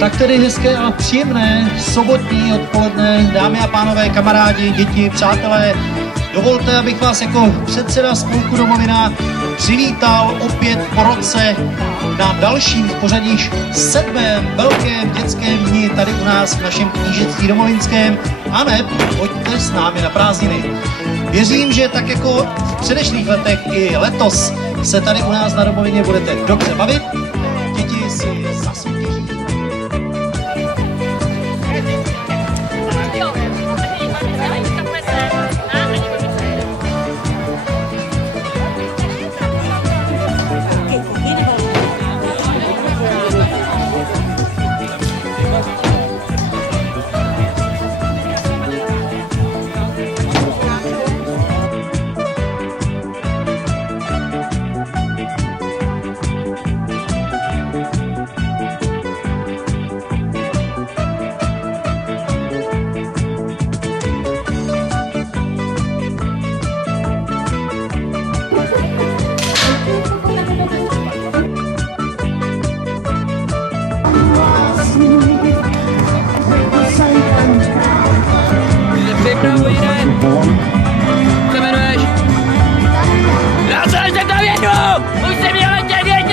Tak tedy hezké a příjemné sobotní odpoledne, dámy a pánové, kamarádi, děti, přátelé. Dovolte, abych vás jako předseda spolku Domovina přivítal opět po roce na dalším v pořadí 7. velkém dětském dni tady u nás v našem knížectví domovinském. A ne, pojďte s námi na prázdniny. Věřím, že tak jako v předešlých letech i letos se tady u nás na Domovině budete dobře bavit. Děti si zasoutěží. Co jmenuješ? Já se ještě to jedu! Už jsem měl letět, jeď!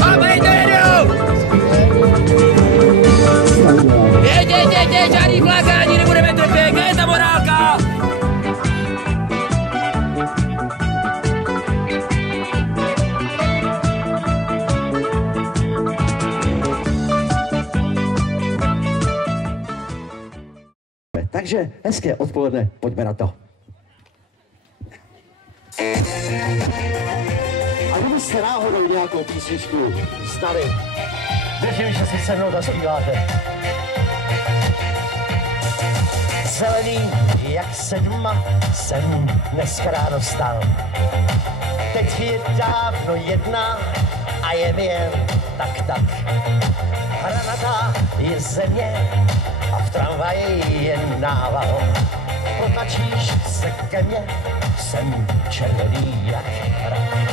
Máme to jedu! Jeď, žádný plakání, nebudeme trpět, kde je ta morálka? Takže hezké odpoledne, pojďme na to. A kdybyste náhodou nějakou písničku znali, věřím, že si se mnou zaspíváte. Zelený jak 7 jsem dneska ráno vstal. Teď je dávno 1 a je věn tak. Hranatá je země a v tramvaji je nával. Protlačíš se ke mně, jsem červený jak rak.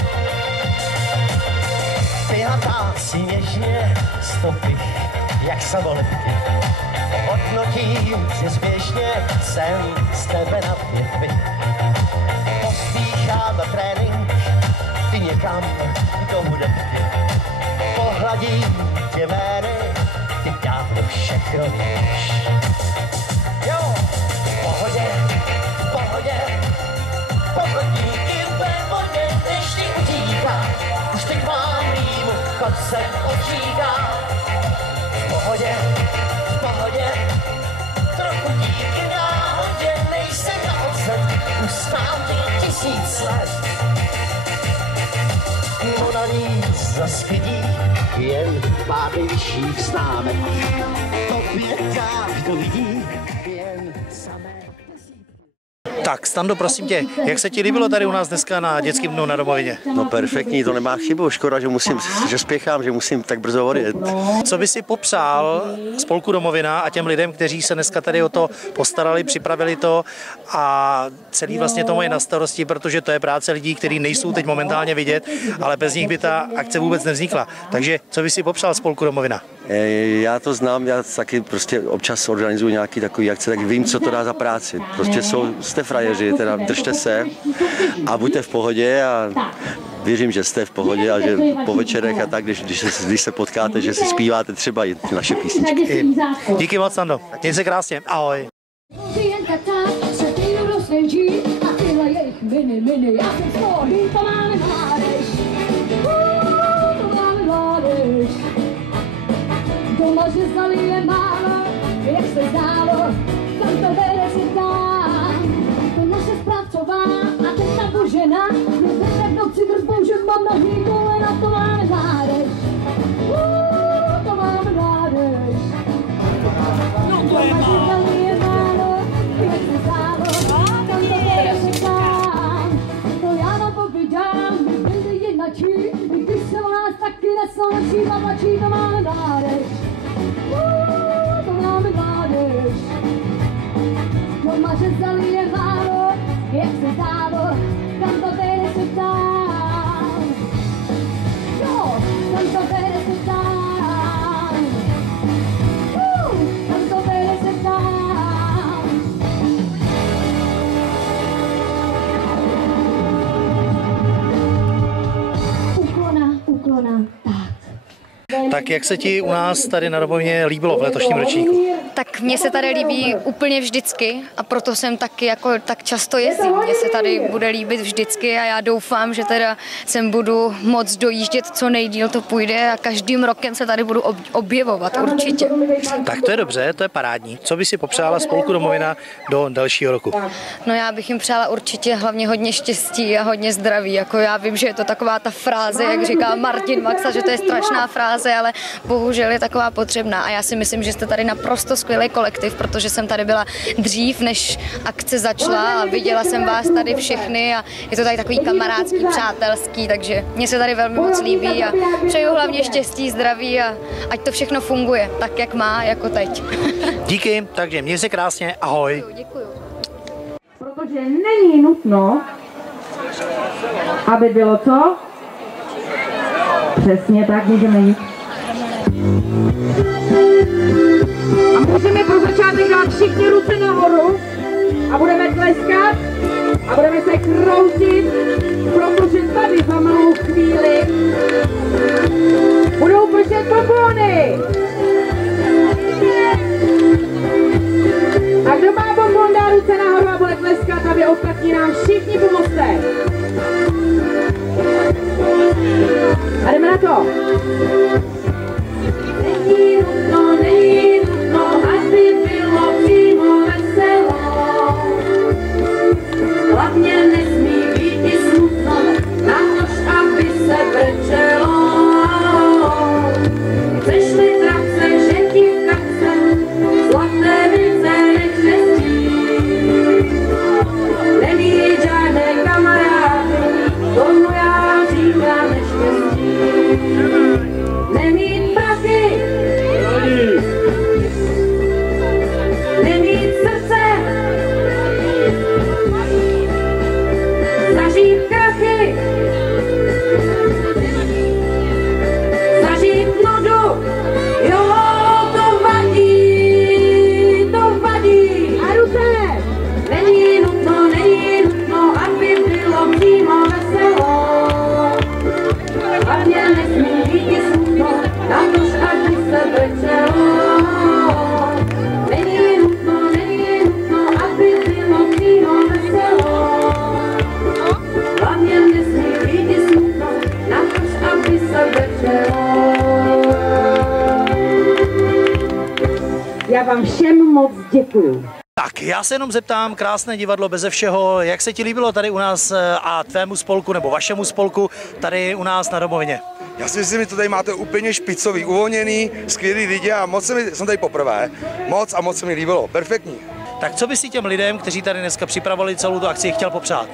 Pihatá si něžně stopy jak samolepky. Hodnotím si zběžně, jsem z tebe na 5. Pospíchám na trénink, ty někam domů depky. Pohladím tě jmény, ty dávno všechno víš. Jo, v pohodě, pohodlíky ve vodě, než ti utíká. Už teď mám rýmu, kot se očíká. V pohodě, trochu díky náhodě, nejsem na ocet, už znám tě 1000 let. Mona Lisa skydí jen pár nejvyšších známek. Tobě dá, kdo vidí jen samé. Tak, Stando, prosím tě, jak se ti líbilo tady u nás dneska na dětském dnu na Domovině? No perfektní, to nemá chybu, škoda, že spěchám, že musím tak brzo odjet. Co by si popřál spolku Domovina a těm lidem, kteří se dneska tady o to postarali, připravili to a celý vlastně to mají na starosti, protože to je práce lidí, kteří nejsou teď momentálně vidět, ale bez nich by ta akce vůbec nevznikla. Takže co by si popřál spolku Domovina? Já to znám, já taky prostě občas organizuju nějaký takový akce, tak vím, co to dá za práci. Prostě jste frajeři, teda držte se a buďte v pohodě a věřím, že jste v pohodě a že po večerech a tak, když se potkáte, že si zpíváte třeba i naše písničky. Díky moc, Stando. Měj se krásně. Ahoj. Doma, že zalí je málo, jak se zdálo, tam to vede si tam. To naše zpracová a teď nabožená, my jsme v noci drzbou, že mám na hýbu, na to máme nádej. To máme nádej. Doma, že zalí je málo, jak se zdálo, tam to vede si tam. To já vám povídám, my byli jednačí, když se o nás taky neslo nočí a tlačí, to máme nádej. To máme nádej. Doma, že zalí je málo, jak se zdálo, tam to vede se tam. Tak jak se ti u nás tady na Domovině líbilo v letošním ročníku? Tak mně se tady líbí úplně vždycky a proto jsem taky jako tak často jezdím. Mně se tady bude líbit vždycky a já doufám, že teda sem budu moc dojíždět, co nejdýl to půjde a každým rokem se tady budu objevovat určitě. Tak to je dobře, to je parádní. Co by si popřála spolku Domovina do dalšího roku? No já bych jim přála určitě hlavně hodně štěstí a hodně zdraví. Jako já vím, že je to taková ta fráze, jak říká Martin Maxa, že to je strašná fráze, ale bohužel je taková potřebná a já si myslím, že jste tady naprosto skvělý kolektiv, protože jsem tady byla dřív, než akce začala a viděla jsem vás tady všechny a je to tady takový kamarádský, přátelský, takže mně se tady velmi moc líbí a přeju hlavně štěstí, zdraví a ať to všechno funguje tak, jak má, jako teď. Díky, takže měj se krásně, ahoj. Děkuju. Protože není nutno, aby bylo co? Přesně tak, můžeme jít. A můžeme pro začátek dát všichni ruce nahoru a budeme tleskat a budeme se kroutit, protože tady za malou chvíli budou pršet bonbony. A kdo má bonbon, dá ruce nahoru a bude tleskat, aby ostatní nám všichni pomozte. A jdeme na to. Není nutno, aby bylo přímo veselo. Hlavně nesmí být i smutno, natož aby se brečelo. Chceš-li trapce, že ti v kapse zlaté mince nekřestí. Nemít žádné kamarády, tomu já říkám neštěstí. Nemít prachy, nemít srdce, zažít krachy, zažít nudu, jo, to vadí, a ruce. Není nutno, aby bylo přímo veselo. Hlavně nesmí být i smutno, natož aby se brečelo. Není nutno, aby bylo přímo veselo. Hlavně nesmí být i smutno, natož aby se brečelo. Já vám všem moc děkuju. Tak, já se jenom zeptám, krásné divadlo beze všeho, jak se ti líbilo tady u nás a tvému spolku nebo vašemu spolku tady u nás na Domovině? Já si myslím, že to tady máte úplně špicový, uvolněný, skvělý lidi a jsem tady poprvé, moc se mi líbilo, perfektní. Tak co by si těm lidem, kteří tady dneska připravovali celou tu akci, chtěl popřát?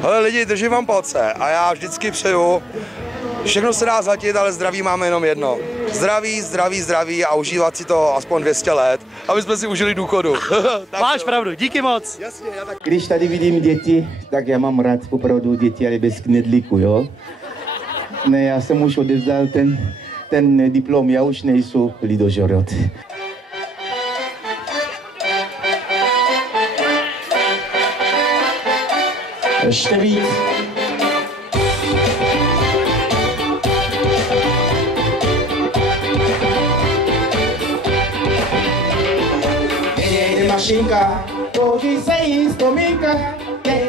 Hele lidi, držím vám palce a já vždycky přeju, všechno se dá zlatit, ale zdraví máme jenom jedno. Zdraví a užívat si to aspoň 200 let, aby jsme si užili důchodu. Máš pravdu, díky moc. Jasně, já tak... Když tady vidím děti, tak já mám rád opravdu děti, ale bez knedlíku, jo? Ne, já jsem už odevzdal ten diplom, já už nejsou lidožrot. Ještě víc. Mašinka, koří se jí vzpomínka,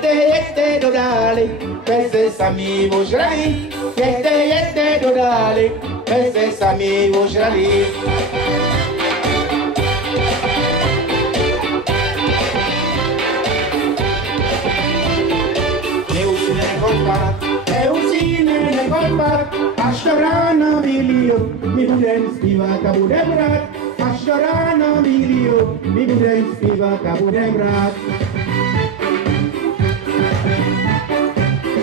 jeďte do dály, pese sami ožrali, jeďte do dály, pese sami ožrali. Nemusíme nekompat, až do rána milio, my budem zpívat a budem rád. Až do rána milio, my budem zpívat a budem rád.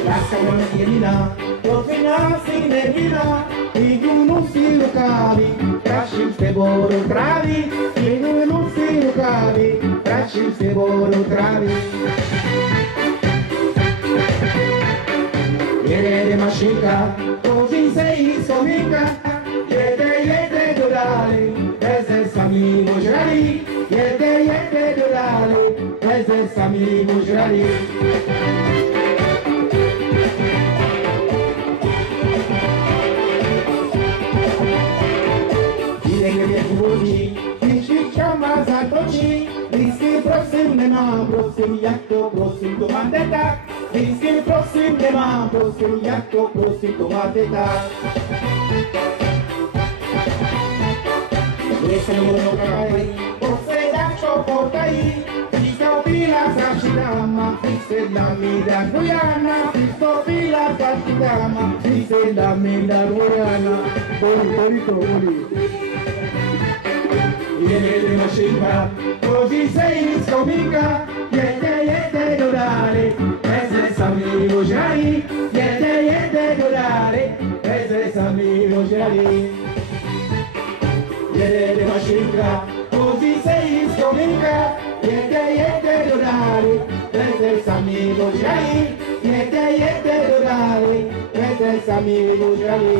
Já jsem Jirina, do finále nevina, jdu nosí rukávy, praším s tebou do trávy, jdu nosí rukávy, praším s tebou do trávy. Jede mašinka, koří se jí vzpomínka, jede do dály, pese sami ožrali, jede do dály, pese sami ožrali. rozhoří, když šičkama zatočí, lístky prosím nemám, prosím, jak to prosím, to máte tak. Lístky prosím nemám, prosím, jak to prosím, to máte tak. Jsem mluvil kraj, posedačo potají, přistoupila starší dáma, přisedla mi Dagojana, přistoupila starší dáma, přisedla mi Dagojana. Bolí to, bolí. Jede mašinka, koří se jí z komínka, jede do dály, veze sami ožralí, jede do dály, veze sami ožralí. Jede mašinka, koří se jí z komínka, jede do dály, veze sami ožralí, jede do dály, veze sami ožralí.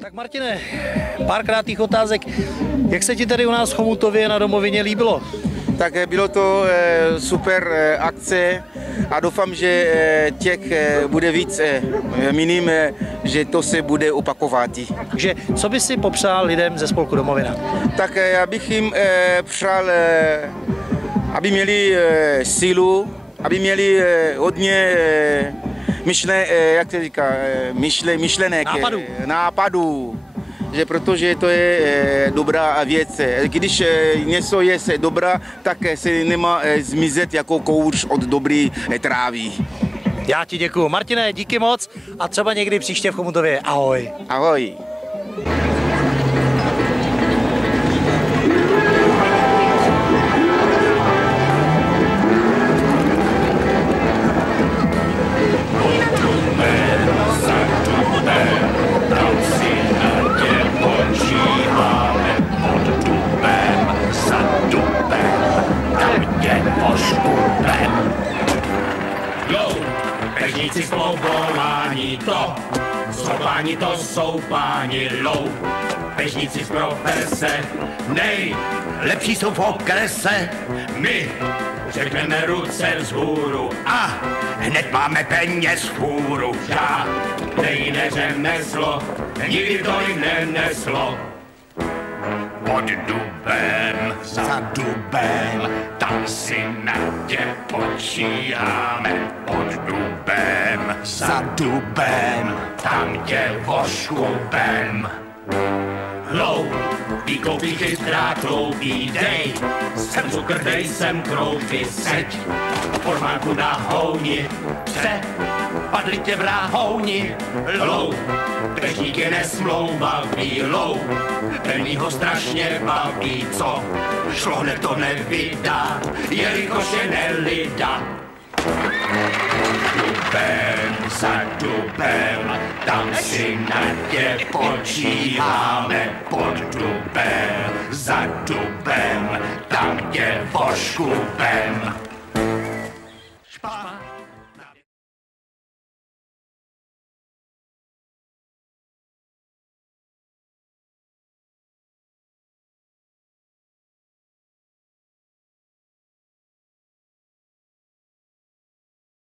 Tak Martine, pár krátkých otázek. Jak se ti tady u nás v Chomutově na Domovině líbilo? Tak bylo to super akce a doufám, že těch bude víc. Miním, že to se bude opakovat. Takže co by si popřál lidem ze spolku Domovina? Tak já bych jim přál, aby měli sílu, aby měli hodně jak se říká, myšlenek, nápadů, že protože to je dobrá věc. Když něco je dobrá, tak se nemá zmizet jako kouř od dobré trávy. Já ti děkuju. Martine, díky moc a třeba někdy příště v Chomutově. Ahoj. Ahoj. Pežníci povolání to, schopáni to jsou páni lou. Pežníci z profese, nejlepší jsou v okrese. My řekneme ruce vzhůru a hned máme peněz v hůru. Žádnej neřemeslo, nikdy to jim neneslo. Pod dubem, za dubem, tam si na tě počíháme. Pod dubem, za dubem, tam tě voškubem. Hloupý koupí chytrá kloupí, dej sem cukr, dej sem kroupy, seď formánku na houni, padli tě v ráhouni. Pežník je nesmlouvavý, ten ho strašně baví, co šlo hned to nevydá, jelikož je nelida. Dubem za dubem, tam si na tě počíváme. Pod dubem za dubem, tam tě voškubem.